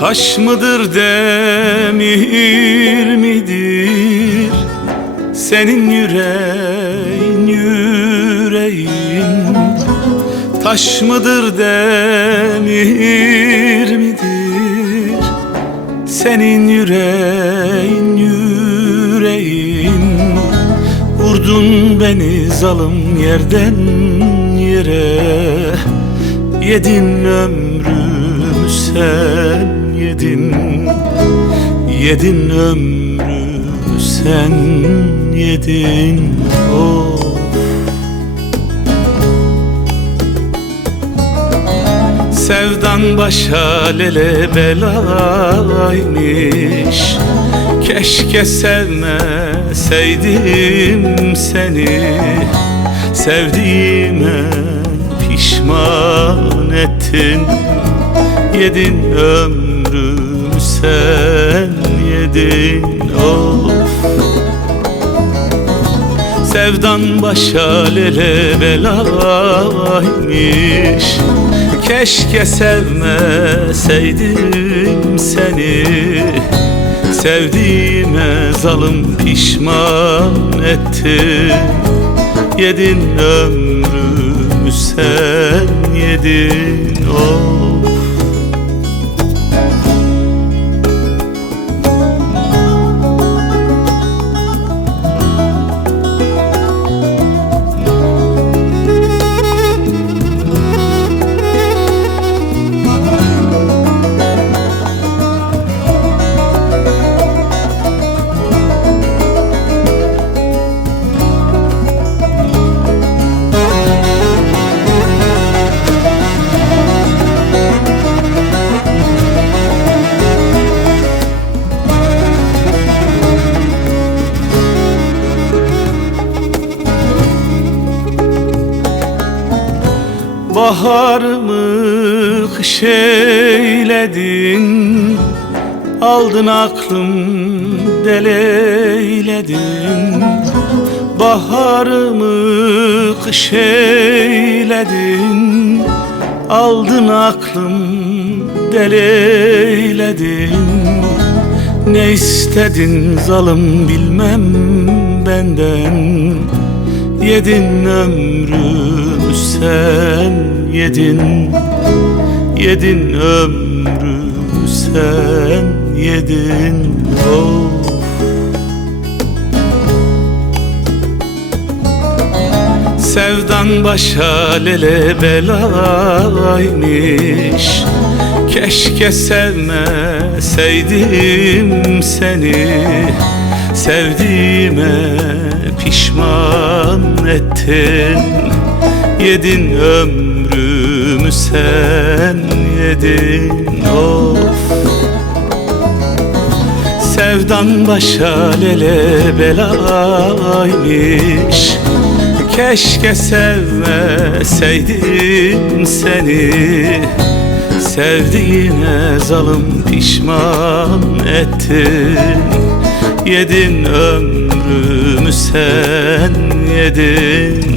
Taş mıdır demir midir senin yüreğin yüreğin? Taş mıdır demir midir senin yüreğin yüreğin? Vurdun beni zalim yerden yere, yedin ömrümü sen yedin, yedin ömrümü sen yedin. Oh. Sevdan başa lele belaymış, keşke sevmeseydim seni. Sevdiğime pişman ettin, yedin ömrümü sen yedin. Of. Sevdan başa lele belaymış, keşke sevmeseydim seni. Sevdiğime zalim pişman ettin, yedin ömrümü sen yedin. Oh. Baharımı kış eyledin, aldın aklım deleyledin. Baharımı kış eyledin, aldın aklım deleyledin. Ne istedin zalim bilmem benden, yedin ömrümü sen yedin, yedin ömrümü sen yedin. Oh. Sevdan başa lele belaymış, keşke sevmeseydim seni. Sevdiğime pişman ettin, yedin ömrümü sen yedin. Of. Sevdan başa lele belaymış, keşke sevmeseydim seni. Sevdiğine zalim pişman ettin, yedin ömrümü sen yedin.